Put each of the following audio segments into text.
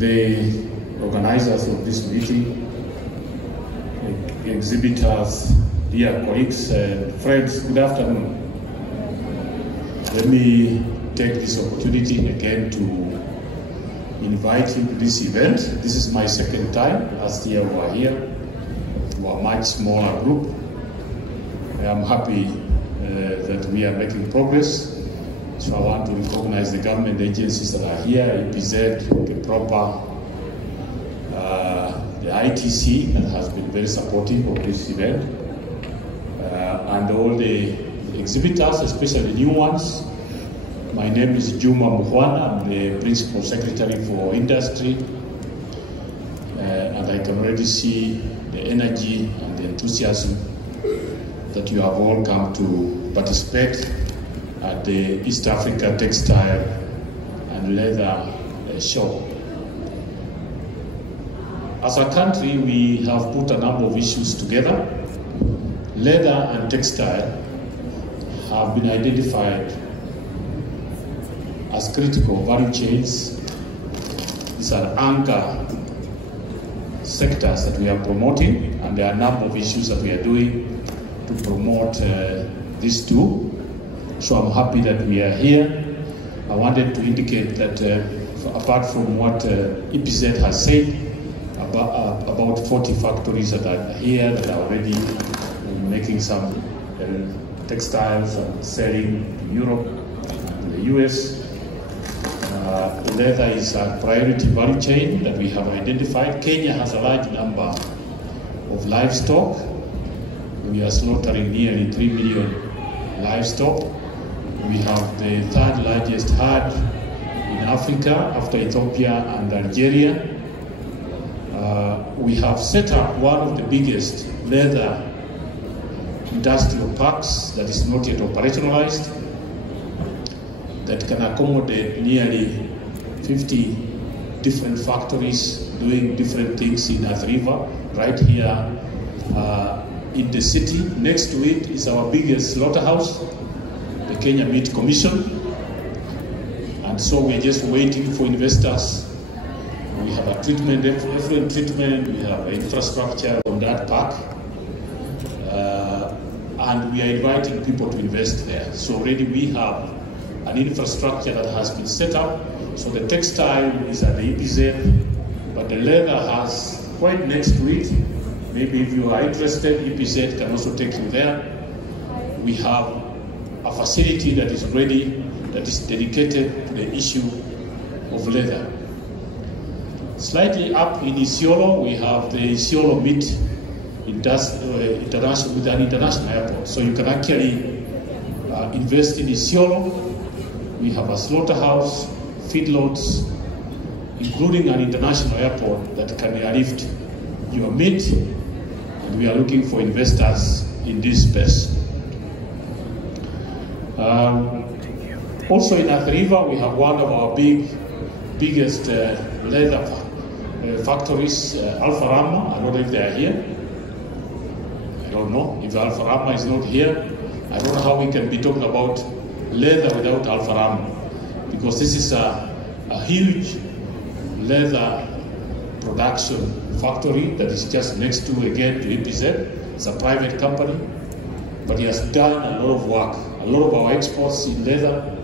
the organizers of this meeting, exhibitors, dear colleagues and friends, good afternoon. Let me take this opportunity again to invite you to this event. This is my second time. Last year we were here. We were a much smaller group. I am happy that we are making progress. So I want to recognize the government agencies that are here, EPZ, the proper, the ITC that has been very supportive of this event, and all the exhibitors, especially new ones. My name is Juma Mukhwana. I'm the Principal Secretary for Industry, and I can already see the energy and the enthusiasm that you have all come to participate at the East Africa Textile and Leather Show. As a country, we have put a number of issues together. Leather and textile have been identified as critical value chains. These are anchor sectors that we are promoting, and there are a number of issues that we are doing to promote these two. So I'm happy that we are here. I wanted to indicate that apart from what EPZ has said, about 40 factories that are here that are already making some textiles and selling to Europe and the US. Leather is a priority value chain that we have identified. Kenya has a large number of livestock. We are slaughtering nearly 3 million livestock. We have the third largest herd in Africa after Ethiopia and Algeria. We have set up one of the biggest leather industrial parks that is not yet operationalized, that can accommodate nearly 50 different factories doing different things in Athi River, right here in the city. Next to it is our biggest slaughterhouse, the Kenya Meat Commission. And so we're just waiting for investors. We have a treatment, effluent treatment, we have infrastructure on that park. And we are inviting people to invest there. So already we have an infrastructure that has been set up. So the textile is at the EPZ, but the leather has quite next to it. Maybe if you are interested, EPZ can also take you there. We have a facility that is ready, that is dedicated to the issue of leather. Slightly up in Isiolo, we have the Isiolo Meat International, with an international airport. So you can actually invest in Isiolo. We have a slaughterhouse, feedlots, including an international airport that can airlift your meat. And we are looking for investors in this space. Also in Athi River, we have one of our biggest leather factories, Alfa Rama. I don't know if they are here. I don't know if Alfa Rama is not here. I don't know how we can be talking about leather without Alfa Rama, because this is a huge leather production factory that is just next to, again, to EPZ. It's a private company, but he has done a lot of work. A lot of our exports in leather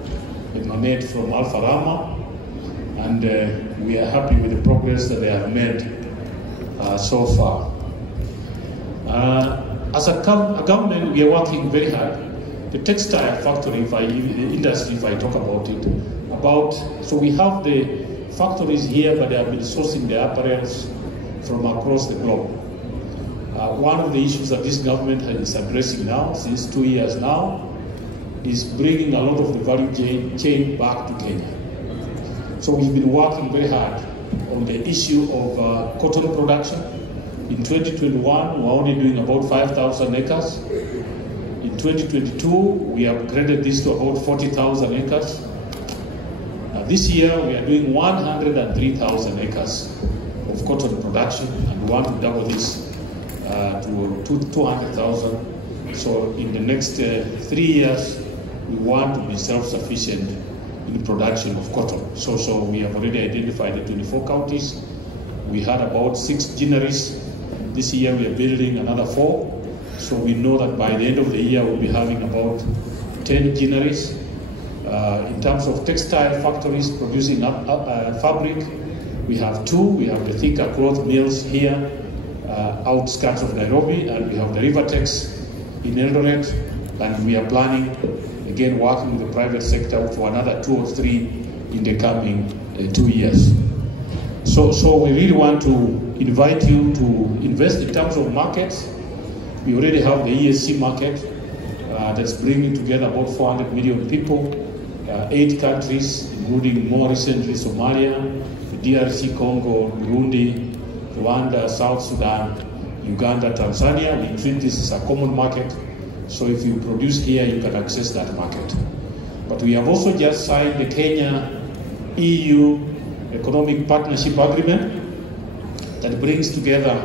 emanate from Alfa Rama, and we are happy with the progress that they have made so far. As a government, we are working very hard. The textile factory, industry, if I talk about it, so we have the factories here, but they have been sourcing the apparels from across the globe. One of the issues that this government is addressing now, since 2 years now, is bringing a lot of the value chain back to Kenya. So we've been working very hard on the issue of cotton production. In 2021, we're only doing about 5,000 acres. In 2022, we upgraded this to about 40,000 acres. This year, we are doing 103,000 acres of cotton production, and we want to double this to 200,000. So in the next 3 years, we want to be self-sufficient in in production of cotton. So we have already identified the 24 counties. We had about 6 gineries. This year we are building another 4. So we know that by the end of the year we'll be having about 10 gineries. In terms of textile factories producing fabric, we have 2. We have the thicker cloth mills here, outskirts of Nairobi, and we have the Rivertex in Eldoret, and we are planning, again, working with the private sector for another 2 or 3 in the coming 2 years. So we really want to invite you to invest in terms of markets. We already have the ESC market that's bringing together about 400 million people, 8 countries, including more recently Somalia, the DRC Congo, Burundi, Rwanda, South Sudan, Uganda, Tanzania. We treat this as a common market. So if you produce here, you can access that market. But we have also just signed the Kenya-EU Economic Partnership Agreement that brings together,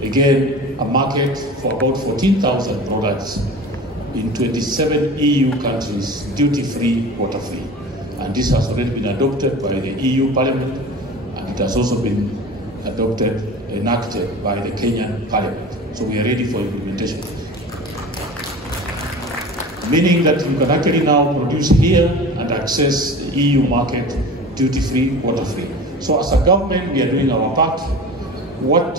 again, a market for about 14,000 products in 27 EU countries, duty-free, quota-free. And this has already been adopted by the EU Parliament, and it has also been enacted by the Kenyan Parliament. So we are ready for implementation. Meaning that you can actually now produce here and access the EU market duty-free, quota-free. So as a government, we are doing our part. What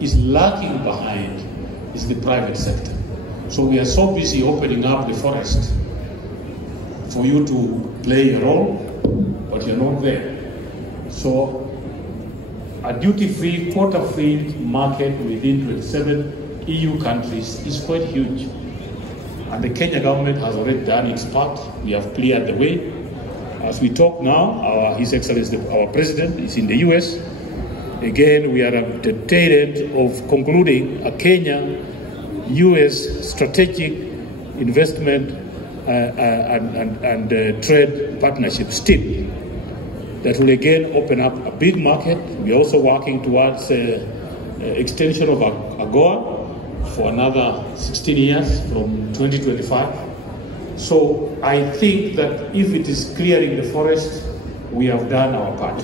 is lacking behind is the private sector. So we are so busy opening up the forest for you to play a role, but you're not there. So a duty-free, quota-free market within 27 EU countries is quite huge. And the Kenya government has already done its part. We have cleared the way. As we talk now, His Excellency, our President, is in the US. Again, we are at the tail end of concluding a Kenya-US strategic investment and trade partnership still that will again open up a big market. We are also working towards extension of AGOA for another 16 years from 2025. So I think that if it is clearing the forest, we have done our part.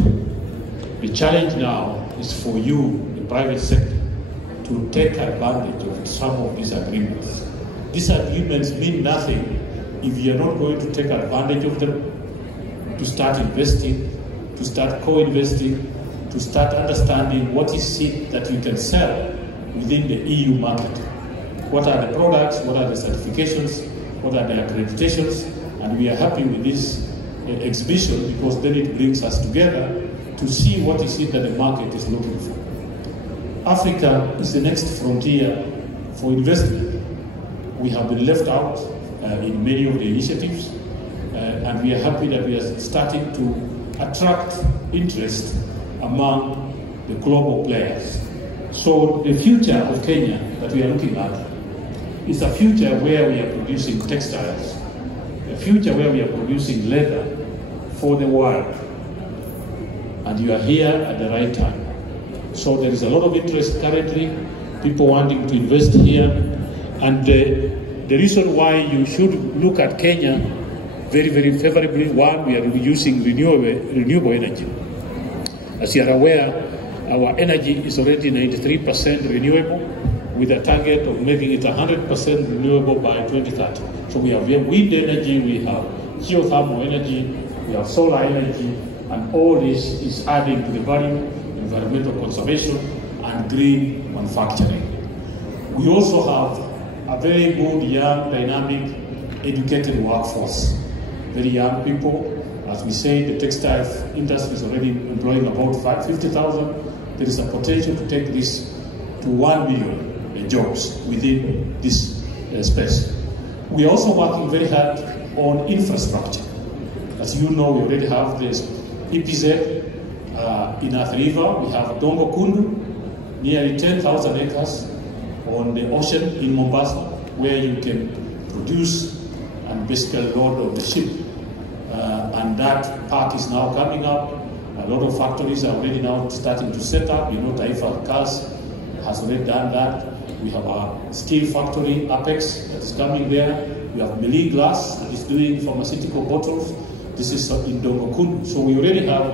The challenge now is for you, the private sector, to take advantage of some of these agreements. These agreements mean nothing if you're not going to take advantage of them, to start investing, to start co-investing, to start understanding what is it that you can sell within the EU market. What are the products, what are the certifications, what are the accreditations, and we are happy with this exhibition because then it brings us together to see what is it that the market is looking for. Africa is the next frontier for investment. We have been left out in many of the initiatives, and we are happy that we are starting to attract interest among the global players. So the future of Kenya that we are looking at is a future where we are producing textiles, a future where we are producing leather for the world. And you are here at the right time. So there is a lot of interest currently, people wanting to invest here. And the reason why you should look at Kenya very, very favorably, one, we are using renewable energy. As you are aware, our energy is already 93% renewable, with a target of making it 100% renewable by 2030. So we have wind energy, we have geothermal energy, we have solar energy, and all this is adding to the value, environmental conservation, and green manufacturing. We also have a very good, young, dynamic, educated workforce. Very young people. As we say, the textile industry is already employing about 50,000. There is a potential to take this to 1 million jobs within this space. We are also working very hard on infrastructure. As you know, we already have this EPZ in Athi River. We have Dongo Kundu, nearly 10,000 acres on the ocean in Mombasa, where you can produce and basically load on the ship. And that park is now coming up. A lot of factories are already now starting to set up. You know, Taifa Cars has already done that. We have our steel factory, Apex, that is coming there. We have Melee Glass that is doing pharmaceutical bottles. This is in Dongokun. So we already have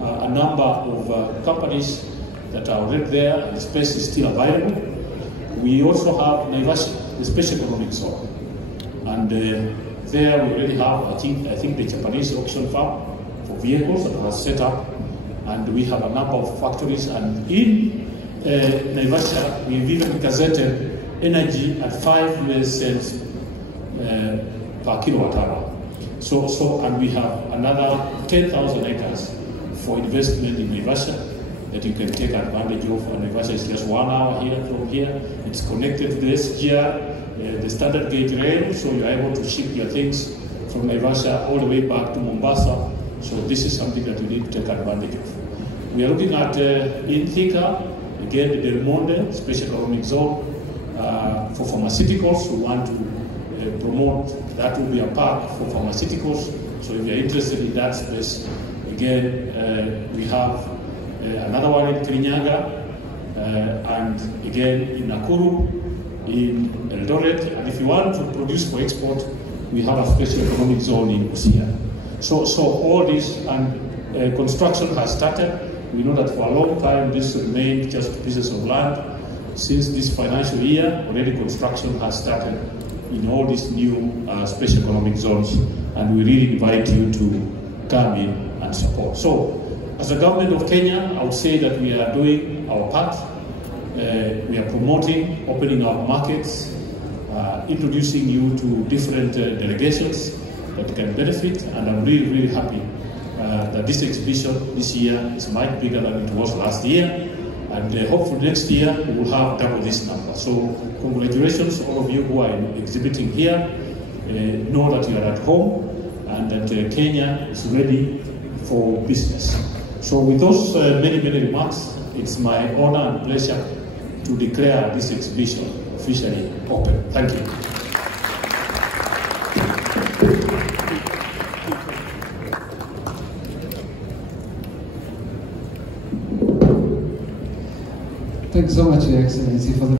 a number of companies that are already there, and the space is still available. We also have Naivasha, the special economic zone. And there we already have, I think the Japanese auction farm for vehicles that was set up. And we have a number of factories. And in Naivasha, we've even gazetted energy at 5 US cents per kilowatt hour. And we have another 10,000 acres for investment in Naivasha that you can take advantage of. And Naivasha is just 1 hour here from here. It's connected to the SGR, the standard gauge rail, so you're able to ship your things from Naivasha all the way back to Mombasa. So this is something that we need to take advantage of. We are looking at in Thika, again, the Del Monde Special Economic Zone for pharmaceuticals. We want to promote that will be a park for pharmaceuticals. So if you're interested in that space, again, we have another one in Kirinyaga, and again in Nakuru, in Eldoret. And if you want to produce for export, we have a special economic zone in Busia. So all this, and construction has started. We know that for a long time this remained just pieces of land. Since this financial year, already construction has started in all these new special economic zones, and we really invite you to come in and support. So, as the government of Kenya, I would say that we are doing our part. We are promoting, opening our markets, introducing you to different delegations that can benefit, and I'm really, really happy that this exhibition this year is much bigger than it was last year, and hopefully next year we will have double this number. So congratulations all of you who are exhibiting here. Know that you are at home and that Kenya is ready for business. So with those many remarks, it's my honor and pleasure to declare this exhibition officially open. Thank you. Thank you so much, Your Excellency, for the